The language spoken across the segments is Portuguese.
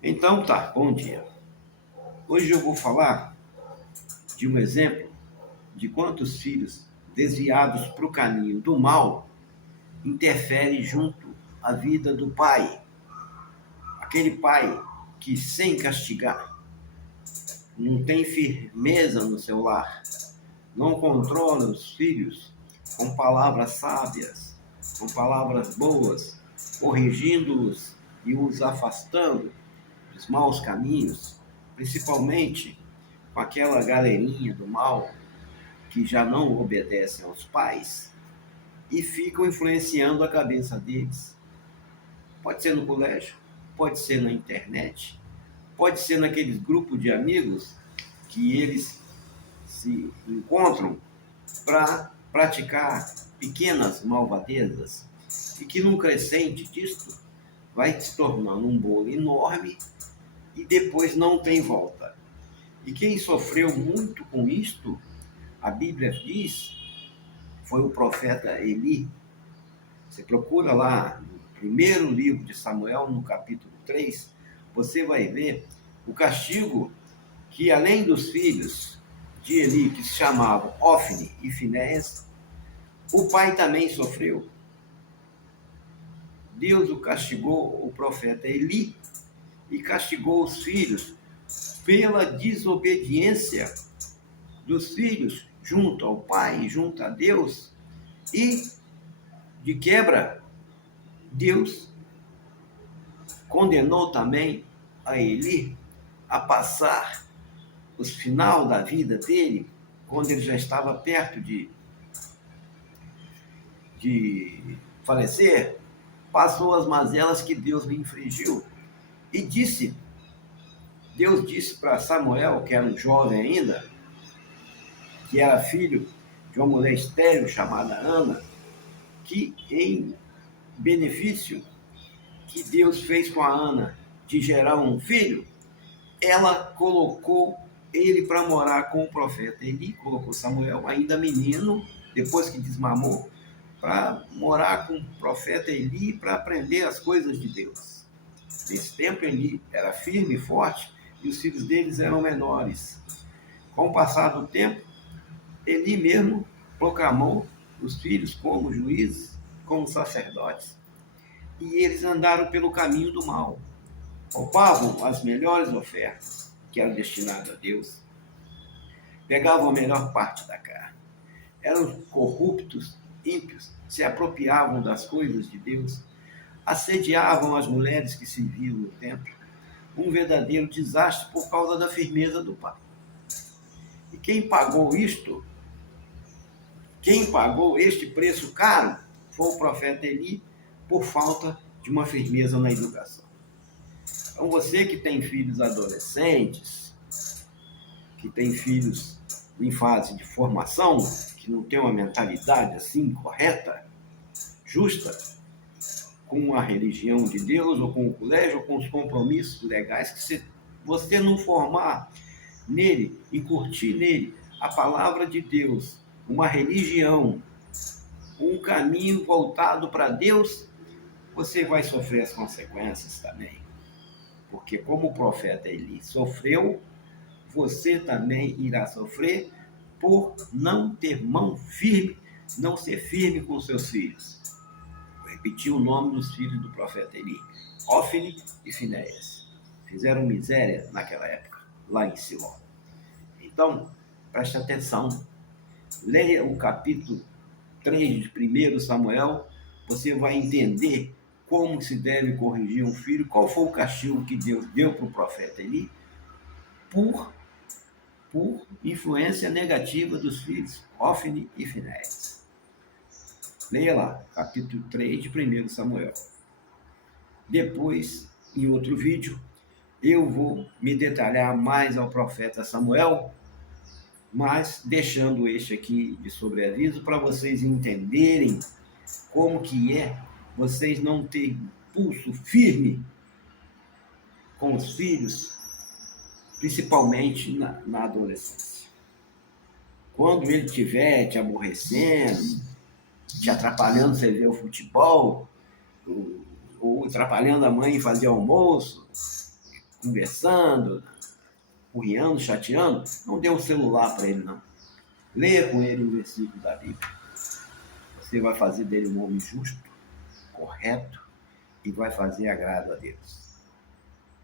Então tá, bom dia. Hoje eu vou falar de um exemplo de quantos filhos desviados para o caminho do mal interferem junto à vida do pai. Aquele pai que, sem castigar, não tem firmeza no seu lar, não controla os filhos com palavras sábias, com palavras boas, corrigindo-os e os afastando dos maus caminhos, principalmente com aquela galerinha do mal que já não obedecem aos pais e ficam influenciando a cabeça deles. Pode ser no colégio, pode ser na internet, pode ser naqueles grupos de amigos que eles se encontram para praticar pequenas malvadezas e que num crescente disto vai se tornando um bolo enorme e depois não tem volta. E quem sofreu muito com isto, a Bíblia diz, foi o profeta Eli. Você procura lá no primeiro livro de Samuel, no capítulo 3, você vai ver o castigo que, além dos filhos de Eli, que se chamavam Ofni e Finéias, o pai também sofreu. Deus o castigou, o profeta Eli, e castigou os filhos pela desobediência dos filhos junto ao pai, junto a Deus, e de quebra, Deus condenou também a Eli a passar os final da vida dele, quando ele já estava perto de falecer, passou as mazelas que Deus lhe infligiu. E Deus disse para Samuel, que era um jovem ainda, que era filho de uma mulher estéril chamada Ana, que em benefício que Deus fez com a Ana de gerar um filho, ela colocou ele para morar com o profeta Eli, colocou Samuel, ainda menino, depois que desmamou, para morar com o profeta Eli para aprender as coisas de Deus. Nesse tempo Eli era firme e forte e os filhos deles eram menores. Com o passar do tempo, Eli mesmo proclamou os filhos como juízes, como sacerdotes. E eles andaram pelo caminho do mal. Roubavam as melhores ofertas, que eram destinadas a Deus. Pegavam a melhor parte da carne. Eram corruptos, ímpios, se apropriavam das coisas de Deus. Assediavam as mulheres que serviam no templo. Um verdadeiro desastre por causa da firmeza do pai. E quem pagou este preço caro, foi o profeta Eli, por falta de uma firmeza na educação. Então você que tem filhos adolescentes, que tem filhos em fase de formação, que não tem uma mentalidade assim correta, justa, com a religião de Deus, ou com o colégio, ou com os compromissos legais, que se você não formar nele e curtir nele a palavra de Deus, uma religião, um caminho voltado para Deus, você vai sofrer as consequências também. Porque como o profeta Eli sofreu, você também irá sofrer por não ter mão firme, não ser firme com seus filhos. Vou repetir o nome dos filhos do profeta Eli: Ofni e Finéias. Fizeram miséria naquela época, lá em Siló. Então, preste atenção. Leia o capítulo 3 de 1 Samuel, você vai entender como se deve corrigir um filho, qual foi o castigo que Deus deu para o profeta Eli por influência negativa dos filhos, Ofni e Finéias. Leia lá, capítulo 3 de 1 Samuel. Depois, em outro vídeo, eu vou me detalhar mais ao profeta Samuel, mas deixando este aqui de sobreaviso para vocês entenderem como que é vocês não terem pulso firme com os filhos, principalmente na adolescência. Quando ele estiver te aborrecendo, te atrapalhando você ver o futebol, ou atrapalhando a mãe em fazer almoço, conversando, urriando, chateando, não dê um celular para ele, não. Leia com ele um versículo da Bíblia. Você vai fazer dele um homem justo, correto, e vai fazer agrado a Deus.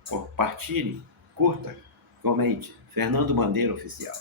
Compartilhe, curta, comente. Fernando Bandeira Oficial.